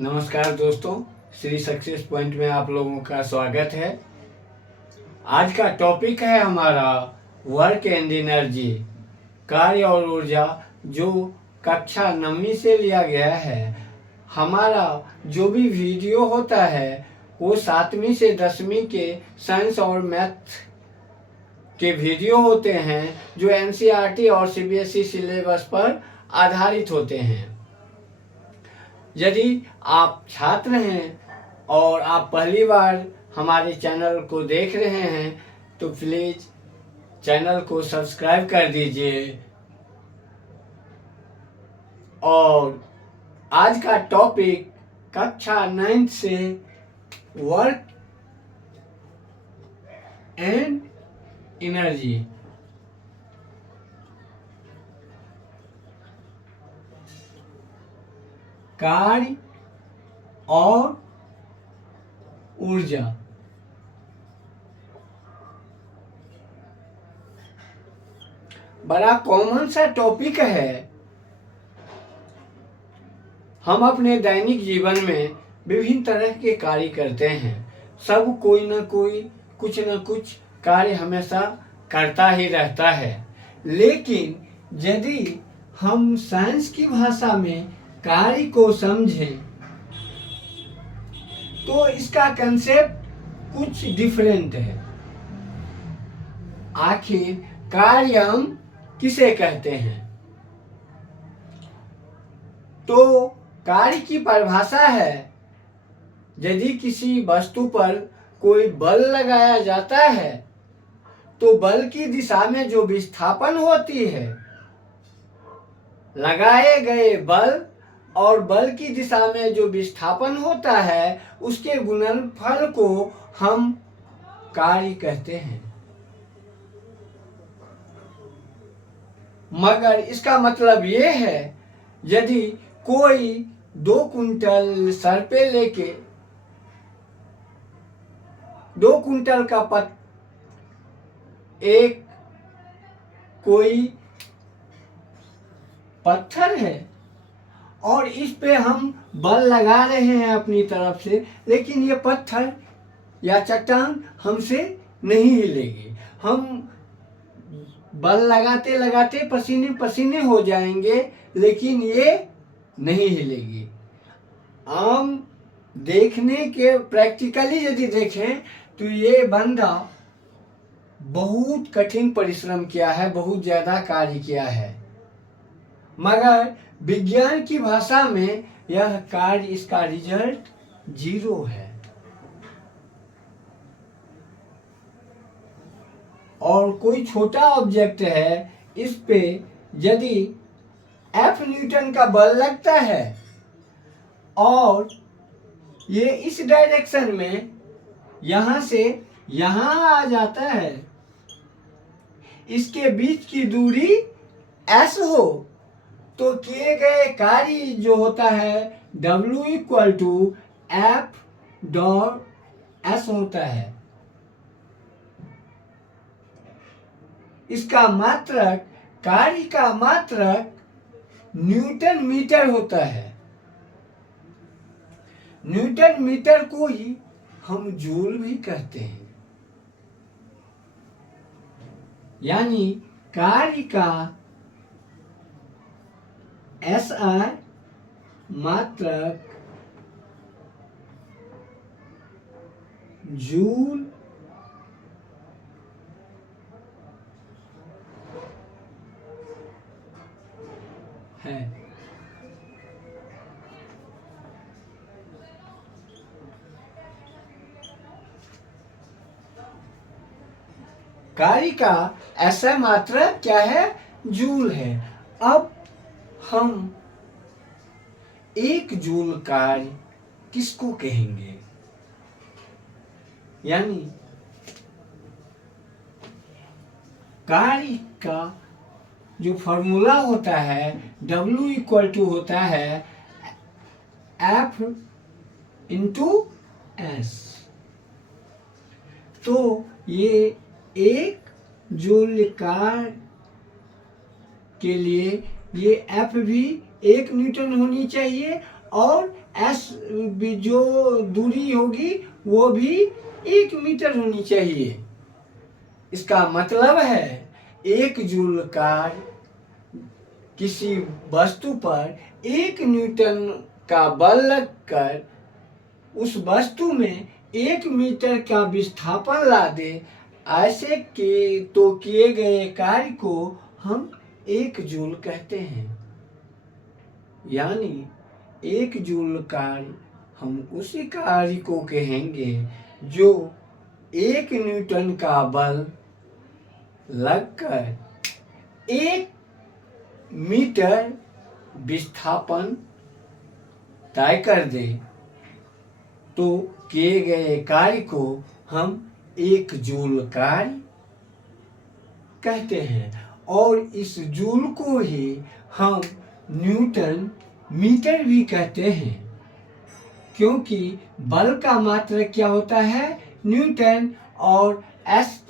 नमस्कार दोस्तों, Shri success point में आप लोगों का स्वागत है। आज का टॉपिक है हमारा वर्क एंड एनर्जी, कार्य और ऊर्जा, जो कक्षा 9वीं से लिया गया है। हमारा जो भी वीडियो होता है वो 7वीं से 10वीं के साइंस और मैथ के वीडियो होते हैं, जो एनसीईआरटी और सीबीएसई सिलेबस पर आधारित होते हैं। यदि आप छात्र हैं और आप पहली बार हमारे चैनल को देख रहे हैं तो प्लीज़ चैनल को सब्सक्राइब कर दीजिए। और आज का टॉपिक कक्षा 9 से वर्क एंड एनर्जी। कार्य और ऊर्जा। बड़ा कॉमन सा टॉपिक है। हम अपने दैनिक जीवन में विभिन्न तरह के कार्य करते हैं। सब कोई ना कोई कुछ न कुछ कार्य हमेशा करता ही रहता है। लेकिन यदि हम साइंस की भाषा में कार्य को समझें तो इसका कंसेप्ट कुछ डिफरेंट है। आखिर कार्य हम किसे कहते हैं? तो कार्य की परिभाषा है, यदि किसी वस्तु पर कोई बल लगाया जाता है तो बल की दिशा में जो विस्थापन होती है, लगाए गए बल और बल की दिशा में जो विस्थापन होता है, उसके गुणनफल को हम कार्य कहते हैं। मगर इसका मतलब ये है, यदि कोई 2 कुंटल सर पे लेके 2 कुंटल का एक कोई पत्थर है और इस पे हम बल लगा रहे हैं अपनी तरफ से, लेकिन ये पत्थर या चट्टान हमसे नहीं हिलेगी। हम बल लगाते लगाते पसीने पसीने हो जाएंगे, लेकिन ये नहीं हिलेगी। आम देखने के प्रैक्टिकली यदि देखें तो ये बंदा बहुत कठिन परिश्रम किया है, बहुत ज़्यादा कार्य किया है, मगर विज्ञान की भाषा में यह कार्य, इसका रिजल्ट 0 है। और कोई छोटा ऑब्जेक्ट है, इस पे यदि F न्यूटन का बल लगता है और ये इस डायरेक्शन में यहाँ से यहाँ आ जाता है, इसके बीच की दूरी S हो, तो किए गए कार्य जो होता है W = F.S होता है। इसका मात्रक, कार्य का मात्रक न्यूटन मीटर होता है। न्यूटन मीटर को ही हम जूल भी कहते हैं। यानी कार्य का SI मात्रक जूल है। कार्य का SI मात्रक क्या है? जूल है। अब हम 1 जूल कार्य किसको कहेंगे? यानी कार्य का जो फॉर्मूला होता है, W = होता है F/S। तो ये 1 जूल कार्य के लिए ये F भी 1 न्यूटन होनी चाहिए और एस जो दूरी होगी वो भी 1 मीटर होनी चाहिए। इसका मतलब है एक जूल कार्य किसी वस्तु पर 1 न्यूटन का बल लगकर उस वस्तु में 1 मीटर का विस्थापन ला दे, ऐसे के तो किए गए कार्य को हम 1 जूल कहते हैं। यानी 1 जूल कार्य हम उसी कार्य को कहेंगे जो 1 न्यूटन का बल लगकर 1 मीटर विस्थापन तय कर दे, तो किए गए कार्य को हम 1 जूल कार्य कहते हैं। और इस जूल को ही हम न्यूटन मीटर भी कहते हैं, क्योंकि बल का मात्रक क्या होता है? न्यूटन, और एस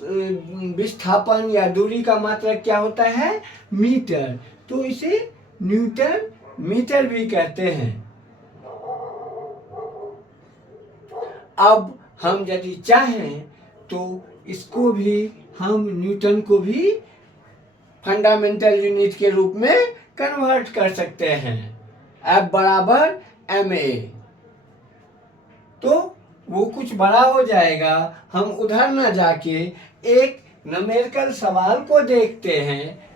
विस्थापन या दूरी का मात्रक क्या होता है? मीटर। तो इसे न्यूटन मीटर भी कहते हैं। अब हम यदि चाहें तो इसको भी हम न्यूटन को भी फंडामेंटल यूनिट के रूप में कन्वर्ट कर सकते हैं। F बराबर ma, तो वो कुछ बड़ा हो जाएगा। हम उधर न जाके एक न्यूमेरिकल सवाल को देखते हैं।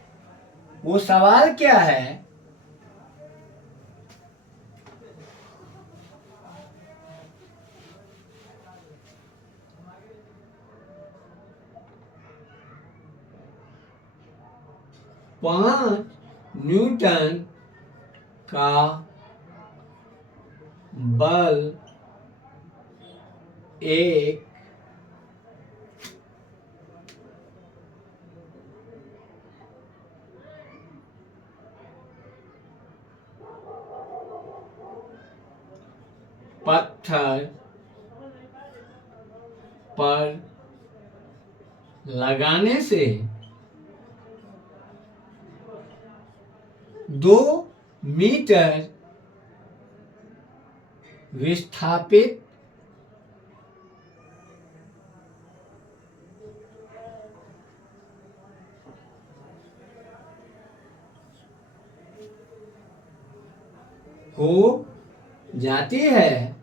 वो सवाल क्या है? पाँच न्यूटन का बल एक पत्थर पर लगाने से 2 मीटर विस्थापित हो जाती है,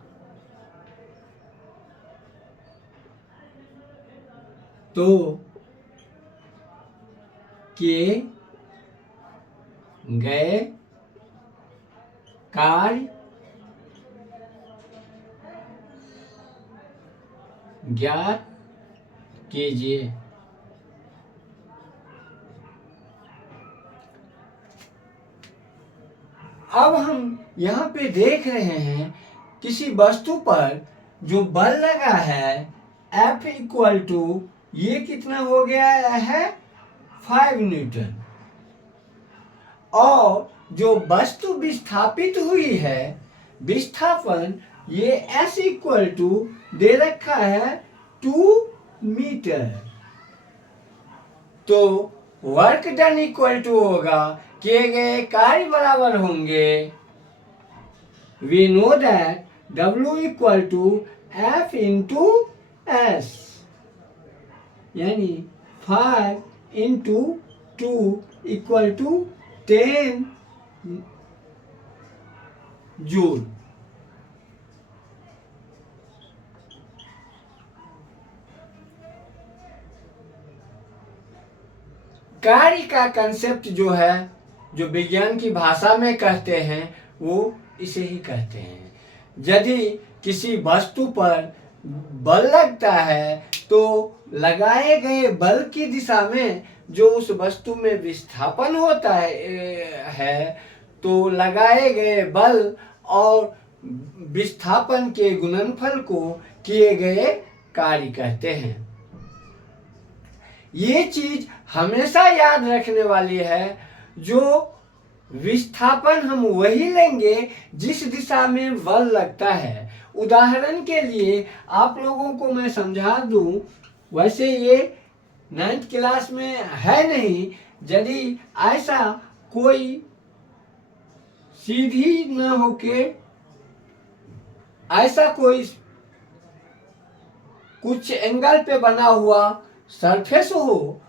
तो किए गए कार्य ज्ञात कीजिए। अब हम यहाँ पे देख रहे हैं किसी वस्तु पर जो बल लगा है F इक्वल टू, ये कितना हो गया है? 5 न्यूटन। और जो वस्तु विस्थापित हुई है, विस्थापन, ये S इक्वल टू दे रखा है 2 मीटर। तो वर्क डन इक्वल टू होगा, किए गए कार्य बराबर होंगे, we know that W equal to F into S, यानी 5 इंटू 2 इक्वल टू 10 जूल। कार्य का कंसेप्ट जो है, जो विज्ञान की भाषा में कहते हैं, वो इसे ही कहते हैं। यदि किसी वस्तु पर बल लगता है तो लगाए गए बल की दिशा में जो उस वस्तु में विस्थापन होता है तो लगाए गए बल और विस्थापन के गुणनफल को किए गए कार्य कहते हैं। ये चीज हमेशा याद रखने वाली है, जो विस्थापन हम वही लेंगे जिस दिशा में बल लगता है। उदाहरण के लिए आप लोगों को मैं समझा दूं, वैसे ये 9th क्लास में है नहीं, यदि ऐसा कोई सीधी न होके ऐसा कोई कुछ एंगल पे बना हुआ सरफेस हो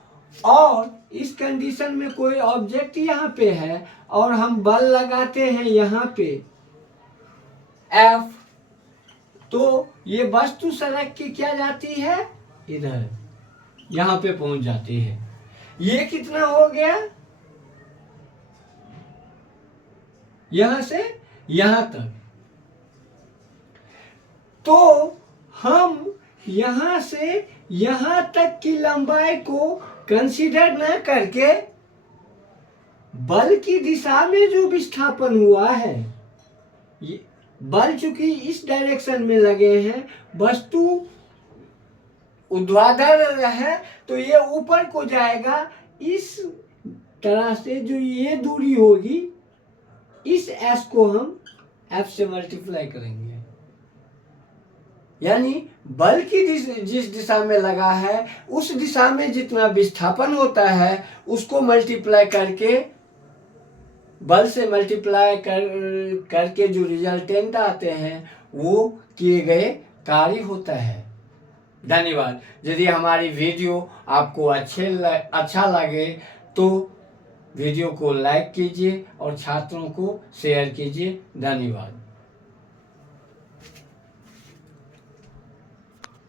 और इस कंडीशन में कोई ऑब्जेक्ट यहाँ पे है और हम बल लगाते हैं यहाँ पे F, तो ये वस्तु सरक के क्या जाती है, इधर यहाँ पे पहुंच जाती है। ये कितना हो गया, यहां से यहां तक। तो हम यहां से यहां तक की लंबाई को कंसीडर न करके बल की दिशा में जो विस्थापन हुआ है, बल चूंकि इस डायरेक्शन में लगे हैं, वस्तु ऊर्ध्वाधर है तो ये ऊपर को जाएगा। इस तरह से जो ये दूरी होगी, इस s को हम f से मल्टीप्लाई करेंगे, यानी बल की जिस दिशा में लगा है उस दिशा में जितना विस्थापन होता है उसको मल्टीप्लाई करके, बल से मल्टीप्लाई करके जो रिजल्टेंट आते हैं वो किए गए कार्य होता है। धन्यवाद। यदि हमारी वीडियो आपको अच्छा लगे तो वीडियो को लाइक कीजिए और छात्रों को शेयर कीजिए। धन्यवाद।